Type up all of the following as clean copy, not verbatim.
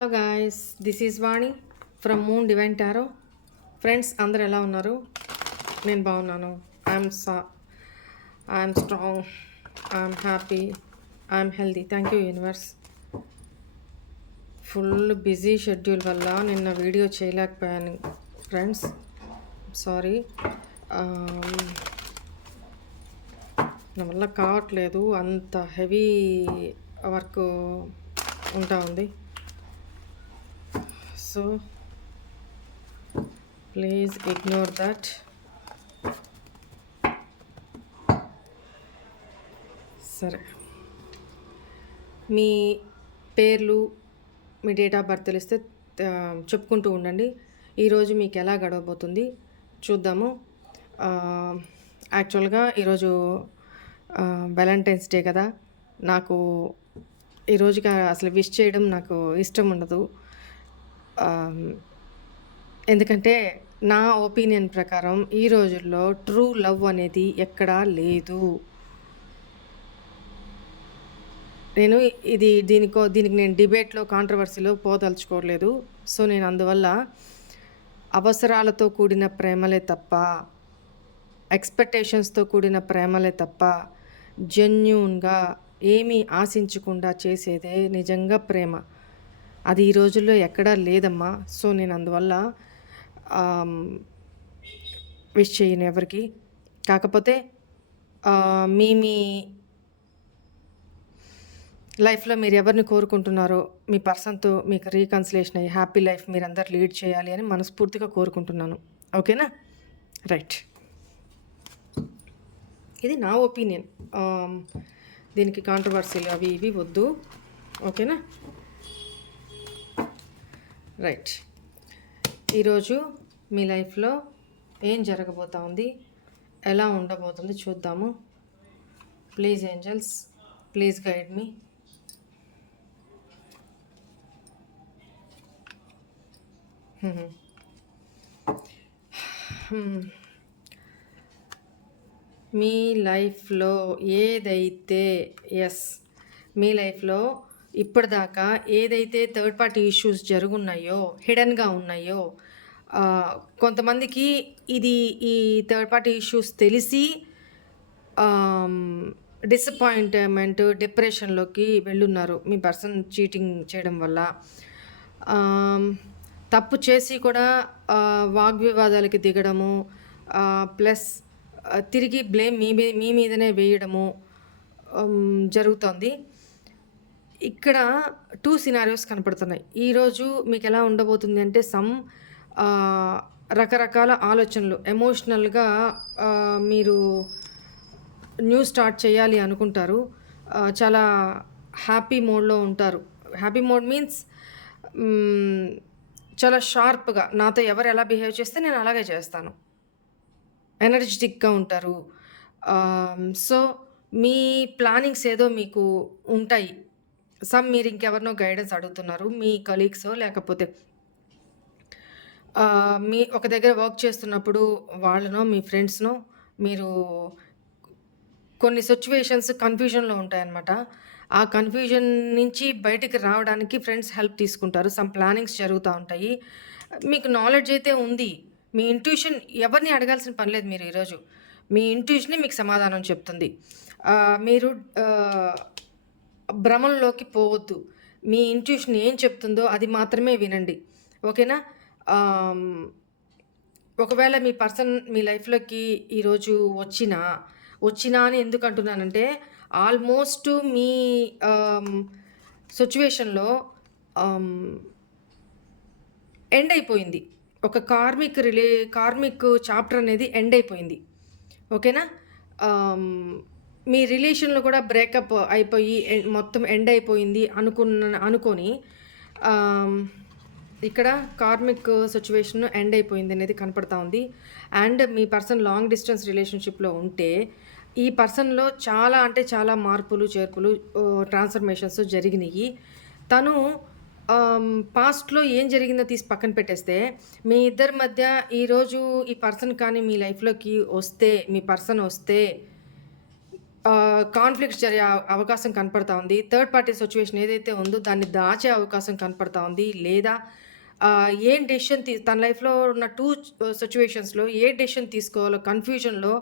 Hello guys, this is Vani from moon divine tarot. Friends అందరు ఎలా ఉన్నారు? నేను బాగున్నాను. I'm strong, I'm happy, I'm healthy. Thank you universe. Full busy schedule వల్ల నిన్న video చేయలేకపోయాను ఫ్రెండ్స్, సారీ. నా వల్ల కావట్లేదు, అంత హెవీ వర్క్ ఉంటా ఉంది. So please ignore that. సరే, మీ పేర్లు, మీ డేట్ ఆఫ్ బర్త్ తెలిస్తే చెప్పుకుంటూ ఉండండి. ఈరోజు మీకు ఎలా గడవబోతుంది చూద్దాము. యాక్చువల్గా ఈరోజు వ్యాలంటైన్స్ డే కదా. నాకు ఈరోజుకి అసలు విష్ చేయడం నాకు ఇష్టం ఉండదు. ఎందుకంటే నా ఒపీనియన్ ప్రకారం ఈ రోజుల్లో ట్రూ లవ్ అనేది ఎక్కడా లేదు. నేను దీనికి నేను డిబేట్లో, కాంట్రవర్సీలో పోదలుచుకోవట్లేదు. సో నేను అందువల్ల అవసరాలతో కూడిన ప్రేమలే తప్ప, ఎక్స్పెక్టేషన్స్తో కూడిన ప్రేమలే తప్ప, జెన్యూన్గా ఏమీ ఆశించకుండా చేసేదే నిజంగా ప్రేమ. అది ఈ రోజుల్లో ఎక్కడా లేదమ్మా. సో నేను అందువల్ల విష్ చేయను ఎవరికి. కాకపోతే మీ లైఫ్లో మీరు ఎవరిని కోరుకుంటున్నారో, మీ పర్సన్తో మీకు రీకన్సిలేషన్ అయ్యి హ్యాపీ లైఫ్ మీరందరూ లీడ్ చేయాలి అని మనస్ఫూర్తిగా కోరుకుంటున్నాను. ఓకేనా? రైట్, ఇది నా ఒపీనియన్. దీనికి కాంట్రవర్సీలు అవి ఇవి వద్దు. ఓకేనా? రైట్, ఈరోజు మీ లైఫ్లో ఏం జరగబోతా ఉంది, ఎలా ఉండబోతుంది చూద్దాము. ప్లీజ్ ఏంజల్స్, ప్లీజ్ గైడ్ మీ. మీ లైఫ్లో ఏదైతే మీ లైఫ్లో ఇప్పటిదాకా ఏదైతే థర్డ్ పార్టీ ఇష్యూస్ జరుగున్నాయో, హిడెన్గా ఉన్నాయో, కొంతమందికి ఈ థర్డ్ పార్టీ ఇష్యూస్ తెలిసి డిసప్పాయింట్మెంట్, డిప్రెషన్లోకి వెళ్ళున్నారు. మీ పర్సన్ చీటింగ్ చేయడం వల్ల, తప్పు చేసి కూడా వాగ్వివాదాలకి దిగడము, ప్లస్ తిరిగి బ్లేమ్ మీ మీదనే వేయడము జరుగుతోంది. ఇక్కడ 2 సినారియోస్ కనపడుతున్నాయి. ఈరోజు మీకు ఎలా ఉండబోతుంది అంటే, రకరకాల ఆలోచనలు, ఎమోషనల్గా మీరు న్యూ స్టార్ట్ చేయాలి అనుకుంటారు. చాలా హ్యాపీ మోడ్లో ఉంటారు. హ్యాపీ మోడ్ మీన్స్ చాలా షార్ప్గా, నాతో ఎవరు ఎలా బిహేవ్ చేస్తే నేను అలాగే చేస్తాను, ఎనర్జెటిక్గా ఉంటారు. సో మీ ప్లానింగ్స్ ఏదో మీకు ఉంటాయి. మీరు ఇంకెవరినో గైడెన్స్ అడుగుతున్నారు, మీ కలీగ్సో లేకపోతే మీ ఒక దగ్గర వర్క్ చేస్తున్నప్పుడు వాళ్ళనో, మీ ఫ్రెండ్స్నో, మీరు కొన్ని సిచ్యువేషన్స్ కన్ఫ్యూజన్లో ఉంటాయన్నమాట. ఆ కన్ఫ్యూజన్ నుంచి బయటికి రావడానికి ఫ్రెండ్స్ హెల్ప్ తీసుకుంటారు. సమ్ ప్లానింగ్స్ జరుగుతూ ఉంటాయి. మీకు నాలెడ్జ్ అయితే ఉంది. మీ ఇంట్యూషన్ ఎవరిని అడగాల్సిన పని లేదు. మీరు ఈరోజు మీ ఇంట్యూషనే మీకు సమాధానం చెప్తుంది. మీరు భ్రమంలోకి పోవద్దు. మీ ఇంట్యూషన్ ఏం చెప్తుందో అది మాత్రమే వినండి. ఓకేనా? ఒకవేళ మీ పర్సన్ మీ లైఫ్లోకి ఈరోజు వచ్చినా అని ఎందుకు అంటున్నానంటే, ఆల్మోస్ట్ మీ సిచ్యువేషన్లో ఎండ్ అయిపోయింది. ఒక కార్మిక్ చాప్టర్ అనేది ఎండ్ అయిపోయింది. ఓకేనా? మీ రిలేషన్లో కూడా బ్రేకప్ అయిపోయి మొత్తం ఎండ్ అయిపోయింది అనుకొని ఇక్కడ కార్మిక్ సిచ్యువేషన్ ఎండ్ అయిపోయింది అనేది కనపడతా ఉంది. And me person long distance రిలేషన్షిప్లో ఉంటే, ఈ పర్సన్లో చాలా అంటే చాలా మార్పులు, చేర్పులు, ట్రాన్స్ఫర్మేషన్స్ జరిగినాయి. తను పాస్ట్లో ఏం జరిగిందో తీసి పక్కన పెట్టేస్తే, మీ ఇద్దరి మధ్య ఈరోజు ఈ పర్సన్ కానీ మీ లైఫ్లోకి వస్తే, మీ పర్సన్ వస్తే కాన్‌ఫ్లిక్ట్స్ జరిగే అవకాశం కనపడతా ఉంది. థర్డ్ పార్టీ సిట్యుయేషన్ ఏదైతే ఉందో దాన్ని దాచే అవకాశం కనపడతా ఉంది. లేదా ఏం డెసిషన్ తన లైఫ్‌లో ఉన్న 2 సిట్యుయేషన్స్‌లో ఏ డెసిషన్ తీసుకోవాలో కన్‌ఫ్యూజన్‌లో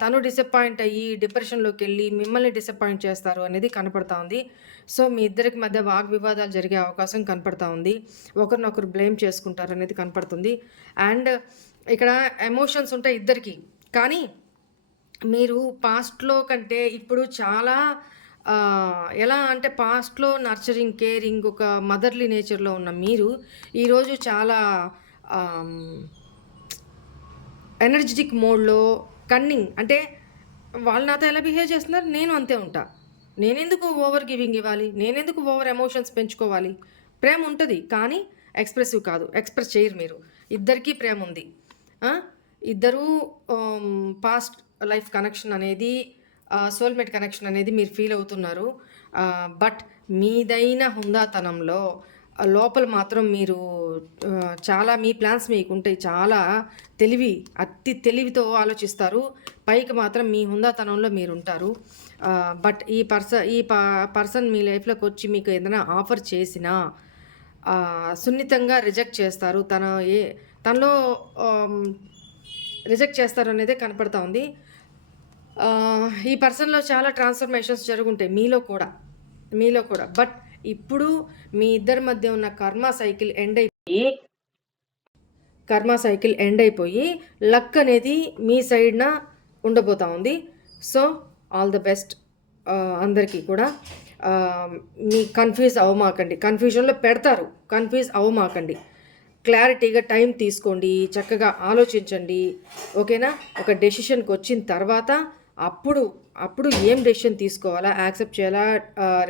తను డిసప్పాయింట్ అయ్యి డిప్రెషన్‌లోకెళ్ళి మిమ్మల్ని డిసప్పాయింట్ చేస్తారు అనేది కనపడతా ఉంది. సో, మీ ఇద్దరికి మధ్య వాగ్వివాదాలు జరిగే అవకాశం కనపడతా ఉంది. ఒకరినొకరు బ్లేమ్ చేసుకుంటారనేది కనపడుతుంది. అండ్ ఇక్కడ ఎమోషన్స్ ఉంటాయి ఇద్దరికీ. కానీ మీరు పాస్ట్‌లో కంటే ఇప్పుడు చాలా ఎలా అంటే పాస్ట్‌లో నర్చరింగ్, కేరింగ్ ఒక మదర్‌లీ నేచర్‌లో ఉన్న మీరు ఈరోజు చాలా ఆహ్, ఎనర్జిటిక్ మోడ్‌లో కన్నింగ్ అంటే వాళ్ళు నాతో ఎలా బిహేవ్ చేస్తున్నారు నేను అంతే ఉంటా. నేనెందుకు ఓవర్ గివింగ్ ఇవ్వాలి? నేనెందుకు ఓవర్ ఎమోషన్స్ పెంచుకోవాలి? ప్రేమ ఉంటది. కానీ ఎక్స్‌ప్రెసివ్ కాదు. ఎక్స్‌ప్రెస్ చేయరు మీరు. ఇద్దరికీ ప్రేముంది. ఆ! ఇద్దరూ పాస్ట్ లైఫ్ కనెక్షన్ అనేది సోల్‌మేట్ కనెక్షన్ అనేది మీరు ఫీల్ అవుతున్నారు. బట్ మీదైన హుందాతనంలో లోపల మాత్రం మీరు చాలా మీ ప్లాన్స్ మీకుంటాయి. చాలా అతి తెలివితో ఆలోచిస్తారు. పైకి మాత్రం మీ హుందాతనంలో మీరుంటారు. బట్ ఈ పర్సన్ మీ లైఫ్‌లోకొచ్చి మీకు ఏదైనా ఆఫర్ చేసినా సున్నితంగా రిజెక్ట్ చేస్తారు. తనలో రిజెక్ట్ చేస్తారు అనేదే కనపడతా ఉంది. ఈ పర్సన్‌లో చాలా ట్రాన్స్‌ఫర్మేషన్స్ జరుగుంటాయి మీలో కూడా. బట్ ఇప్పుడు మీ ఇద్దరి మధ్య ఉన్న కర్మ సైకిల్ ఎండ్ అయిపోయి లక్ అనేది మీ సైడ్‌న ఉండబోతా ఉంది. సో, ఆల్ ద బెస్ట్ అందరికీ కూడా. Me confuse అవ్వమాకండి. కన్‌ఫ్యూజన్‌లో పెడతారు. కన్‌ఫ్యూజ్ అవ్వమాకండి. క్లారిటీగా టైం తీసుకోండి. చక్కగా ఆలోచించండి. ఓకేనా? ఒక డెసిషన్‌కొచ్చిన తర్వాత అప్పుడు ఏం డెసిషన్ తీసుకోవాలా? యాక్సెప్ట్ చేయాలా?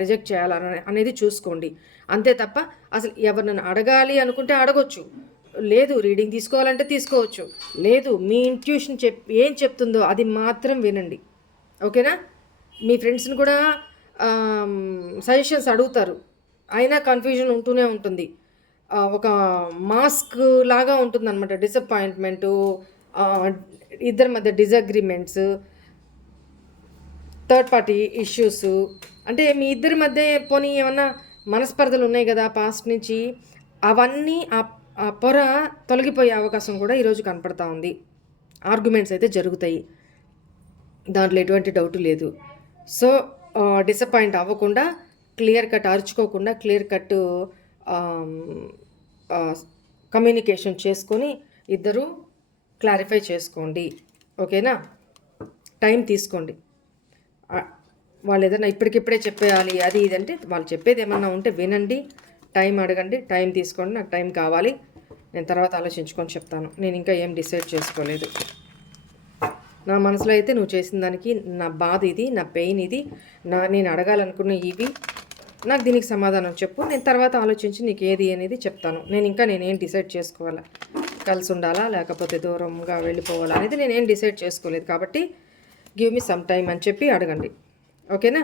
రిజెక్ట్ చేయాలా? అనేది చూసుకోండి. అంతే తప్ప అసలు ఎవరినైనా అడగాలి అనుకుంటే అడగొచ్చు. లేదు రీడింగ్ తీసుకోవాలంటే తీసుకోవచ్చు. లేదు మీ ఇంట్యూషన్ ఏం చెప్తుందో అది మాత్రం వినండి. ఓకేనా? మీ ఫ్రెండ్స్‌ని కూడా సజెషన్స్ అడుగుతారు. అయినా కన్‌ఫ్యూజన్ ఉంటూనే ఉంటుంది. ఒక మాస్క్ లాగా ఉంటుందన్నమాట. డిసప్పాయింట్‌మెంటు, ఇద్దరి మధ్య డిసగ్రీమెంట్స్, థర్డ్ పార్టీ ఇష్యూస్. అంటే మీ ఇద్దరి మధ్య పోనీ ఏమన్నా మనస్పర్ధలు ఉన్నాయి కదా పాస్ట్ నుంచి, అవన్నీ ఆ పొర తొలగిపోయే అవకాశం కూడా ఈరోజు కనపడతా ఉంది. ఆర్గ్యుమెంట్స్ అయితే జరుగుతాయి. దాంట్లో ఎటువంటి డౌటు లేదు. సో, డిసప్పాయింట్ అవ్వకుండా క్లియర్ కట్ అరుచుకోకుండా క్లియర్ కట్ కమ్యూనికేషన్ చేసుకొని ఇద్దరు క్లారిఫై చేసుకోండి. ఓకేనా? టైం తీసుకోండి. వాళ్ళు ఏదైనా ఇప్పటికిప్పుడే చెప్పేయాలి అది ఇది అంటే వాళ్ళు చెప్పేది ఏమన్నా ఉంటే వినండి. టైం అడగండి. టైం తీసుకోండి. నాకు టైం కావాలి. నేను తర్వాత ఆలోచించుకొని చెప్తాను. నేను ఇంకా ఏం డిసైడ్ చేసుకోలేదు. నా మనసులో అయితే నువ్వు చేసిన దానికి నా బాధ ఇది, నా పెయిన్ ఇది, నేను అడగాలనుకున్న ఇవి, నాకు దీనికి సమాధానం చెప్పు. నేను తర్వాత ఆలోచించి నీకు ఏది అనేది చెప్తాను. నేనేం డిసైడ్ చేసుకోవాలా, కలిసి ఉండాలా లేకపోతే దూరంగా వెళ్ళిపోవాలా అనేది నేనేం డిసైడ్ చేసుకోలేదు. కాబట్టి గివ్ మీ సమ్ టైమ్ అని చెప్పి అడగండి. ఓకేనా?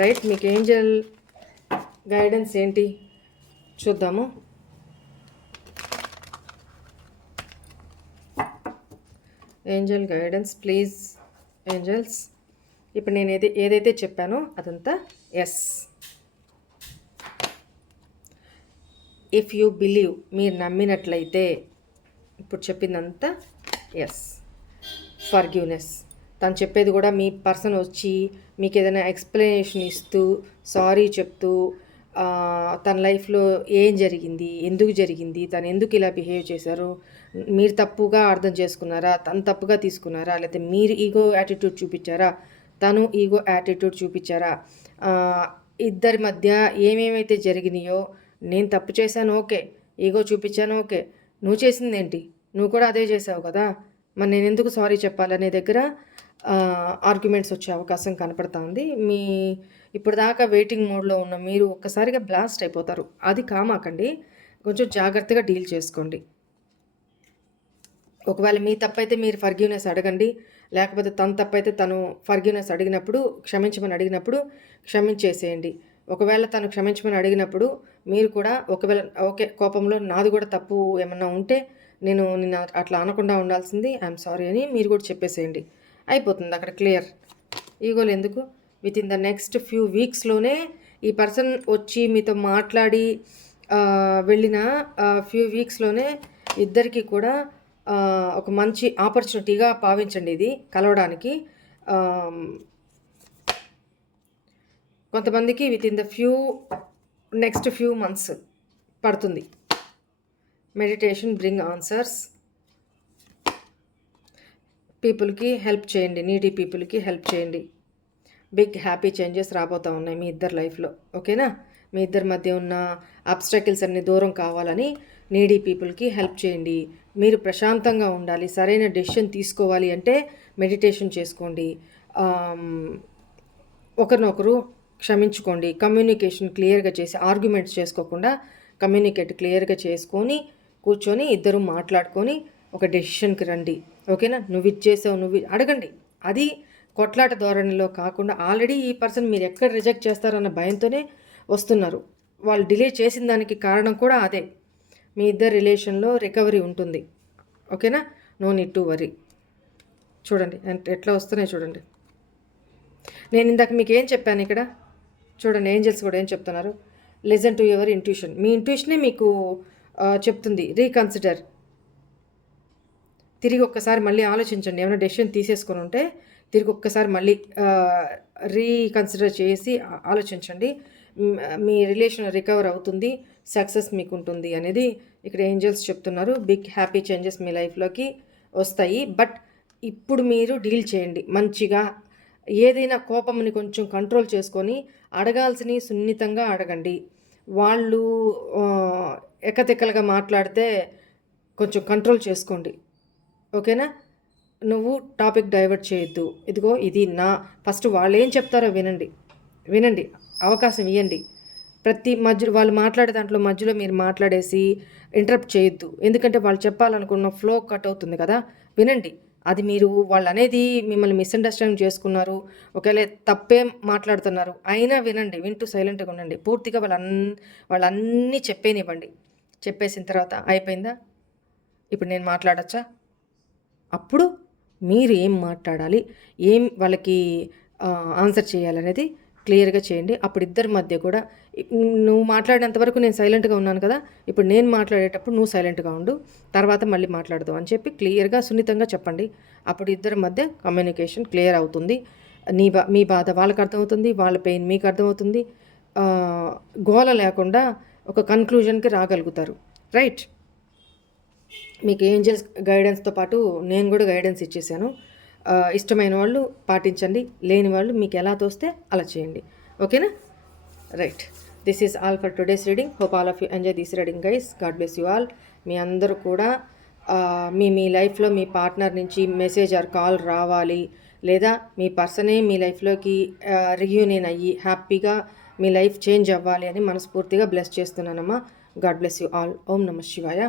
రైట్. మీకు ఏంజల్ గైడెన్స్ ఏంటి చూద్దాము. Angel guidance please angels. ఇప్పుడు నేను ఏదైతే చెప్పానో అదంతా ఎస్. ఇఫ్ యూ బిలీవ్, మీరు నమ్మినట్లయితే ఇప్పుడు చెప్పిందంతా ఎస్. ఫర్గివ్నెస్. తను చెప్పేది కూడా మీ పర్సన్ వచ్చి మీకు ఏదైనా ఎక్స్ప్లెనేషన్ ఇస్తూ సారీ చెప్తూ తన లైఫ్లో ఏం జరిగింది, ఎందుకు జరిగింది, తను ఎందుకు ఇలా బిహేవ్ చేశారు, మీరు తప్పుగా అర్థం చేసుకున్నారా, తను తప్పుగా తీసుకున్నారా, లేకపోతే మీరు ఈగో యాటిట్యూడ్ చూపించారా, తను ఈగో యాటిట్యూడ్ చూపించారా, ఇద్దరి మధ్య ఏమేమైతే జరిగినాయో, నేను తప్పు చేశాను ఓకే, ఈగో చూపించాను ఓకే, నువ్వు చేసింది ఏంటి, నువ్వు కూడా అదే చేసావు కదా, మరి నేను ఎందుకు సారీ చెప్పాలనే దగ్గర ఆర్గ్యుమెంట్స్ వచ్చే అవకాశం కనపడతా ఉంది. ఇప్పుడు దాకా వెయిటింగ్ మోడ్లో ఉన్న మీరు ఒక్కసారిగా బ్లాస్ట్ అయిపోతారు. అది కామాకండి. కొంచెం జాగ్రత్తగా డీల్ చేసుకోండి. ఒకవేళ మీ తప్పైతే మీరు ఫర్గివ్నెస్ అడగండి. లేకపోతే తన తప్పైతే తను ఫర్గివ్నెస్ అడిగినప్పుడు, క్షమించమని అడిగినప్పుడు క్షమించేసేయండి. ఒకవేళ తను క్షమించమని అడిగినప్పుడు మీరు కూడా ఒకవేళ ఓకే కోపంలో నాది కూడా తప్పు ఏమన్నా ఉంటే నిన్ను అట్లా అనకుండా ఉండాల్సింది, ఐఎమ్ సారీ అని మీరు కూడా చెప్పేసేయండి. అయిపోతుంది అక్కడ క్లియర్. ఈగోలు ఎందుకు? Within the next few వీక్స్లోనే ఈ పర్సన్ వచ్చి మీతో మాట్లాడి వెళ్ళిన ఫ్యూ వీక్స్లోనే ఇద్దరికి కూడా ఒక మంచి ఆపర్చునిటీగా భావించండి ఇది కలవడానికి. కొంతమందికి within the next few months పడుతుంది. Meditation bring answers. పీపుల్కి హెల్ప్ చేయండి, నీడీ పీపుల్కి హెల్ప్ చేయండి. బిగ్ హ్యాపీ చేంజెస్ రాబోతూ ఉన్నాయి మీ ఇద్దరు లైఫ్లో. ఓకేనా? మీ ఇద్దరి మధ్య ఉన్న అబ్స్ట్రకిల్స్ అన్ని దూరం కావాలని నీడీ పీపుల్కి హెల్ప్ చేయండి. మీరు ప్రశాంతంగా ఉండాలి, సరైన డెసిషన్ తీసుకోవాలి అంటే మెడిటేషన్ చేసుకోండి. ఒకరినొకరు క్షమించుకోండి. కమ్యూనికేషన్ క్లియర్గా చేసి, ఆర్గ్యుమెంట్స్ చేసుకోకుండా కమ్యూనికేట్ క్లియర్గా చేసుకొని కూర్చొని ఇద్దరు మాట్లాడుకొని ఒక డెసిషన్కి రండి. ఓకేనా? నువ్వు ఇచ్చేసావు, నువ్వు అడగండి. అది కొట్లాట ధోరణిలో కాకుండా ఆల్రెడీ ఈ పర్సన్ మీరు ఎక్కడ రిజెక్ట్ చేస్తారన్న భయంతోనే వస్తున్నారు. వాళ్ళు డిలే చేసిన దానికి కారణం కూడా అదే. మీ ఇద్దరు రిలేషన్లో రికవరీ ఉంటుంది. ఓకేనా? No need to worry. చూడండి ఎట్లా వస్తున్నాయి చూడండి. నేను ఇందాక మీకు ఏం చెప్పాను ఇక్కడ చూడండి. ఏంజల్స్ కూడా ఏం చెప్తున్నారు? Listen to your intuition. మీ ఇంట్యూషనే మీకు చెప్తుంది రీకన్సిడర్. తిరిగి ఒక్కసారి మళ్ళీ ఆలోచించండి. ఏమైనా డెసిషన్ తీసేసుకొని ఉంటే తిరిగి ఒక్కసారి మళ్ళీ రీకన్సిడర్ చేసి ఆలోచించండి. మీ రిలేషన్ రికవర్ అవుతుంది, సక్సెస్ మీకు ఉంటుంది అనేది ఇక్కడ ఏంజల్స్ చెప్తున్నారు. బిగ్ హ్యాపీ చేంజెస్ మీ లైఫ్లోకి వస్తాయి. బట్ ఇప్పుడు మీరు డీల్ చేయండి మంచిగా. ఏదైనా కోపంని కొంచెం కంట్రోల్ చేసుకొని అడగాల్సినవి సున్నితంగా అడగండి. వాళ్ళు ఎక్కతెక్కలుగా మాట్లాడితే కొంచెం కంట్రోల్ చేసుకోండి. ఓకేనా? నువ్వు టాపిక్ డైవర్ట్ చేయొద్దు. ఇదిగో ఇది ఫస్ట్ వాళ్ళు ఏం చెప్తారో వినండి, అవకాశం ఇవ్వండి. ప్రతి వాళ్ళు మాట్లాడే దాంట్లో మధ్యలో మీరు మాట్లాడేసి ఇంటరప్ట్ చేయొద్దు. ఎందుకంటే వాళ్ళు చెప్పాలనుకున్న ఫ్లో కట్ అవుతుంది కదా. వినండి. అది మీరు వాళ్ళు అనేది మిమ్మల్ని మిస్అండర్స్టాండింగ్ చేసుకున్నారు, ఒకవేళ తప్పేం మాట్లాడుతున్నారు అయినా వినండి. వింటూ సైలెంట్గా ఉండండి. పూర్తిగా వాళ్ళన్నీ చెప్పేనివ్వండి. చెప్పేసిన తర్వాత అయిపోయిందా, ఇప్పుడు నేను మాట్లాడచ్చా, అప్పుడు మీరు ఏం మాట్లాడాలి, ఏం వాళ్ళకి ఆన్సర్ చేయాలనేది క్లియర్గా చేయండి. అప్పుడు ఇద్దరి మధ్య కూడా నువ్వు మాట్లాడినంత వరకు నేను సైలెంట్గా ఉన్నాను కదా, ఇప్పుడు నేను మాట్లాడేటప్పుడు నువ్వు సైలెంట్గా ఉండు, తర్వాత మళ్ళీ మాట్లాడదాం అని చెప్పి క్లియర్గా సున్నితంగా చెప్పండి. అప్పుడు ఇద్దరి మధ్య కమ్యూనికేషన్ క్లియర్ అవుతుంది. మీ బాధ వాళ్ళకి అర్థమవుతుంది, వాళ్ళ పెయిన్ మీకు అర్థమవుతుంది. గోల లేకుండా ఒక కన్క్లూజన్కి రాగలుగుతారు. రైట్? మీకు ఏంజల్స్ గైడెన్స్తో పాటు నేను కూడా గైడెన్స్ ఇచ్చేసాను. ఇష్టమైన వాళ్ళు పాటించండి, లేని వాళ్ళు మీకు ఎలా తోస్తే అలా చేయండి. ఓకేనా? Right. This is all for today's reading. Hope all of you enjoy this reading guys. God bless you all. మీ అందరూ కూడా మీ లైఫ్లో మీ పార్ట్నర్ నుంచి మెసేజ్ ఆర్ కాల్ రావాలి, లేదా మీ పర్సనే మీ లైఫ్లోకి రియూనియన్ అయ్యి హ్యాపీగా మీ లైఫ్ చేంజ్ అవ్వాలి అని మనస్ఫూర్తిగా బ్లెస్ చేస్తున్నానమ్మా. God bless you all. ఓం నమః శివాయ.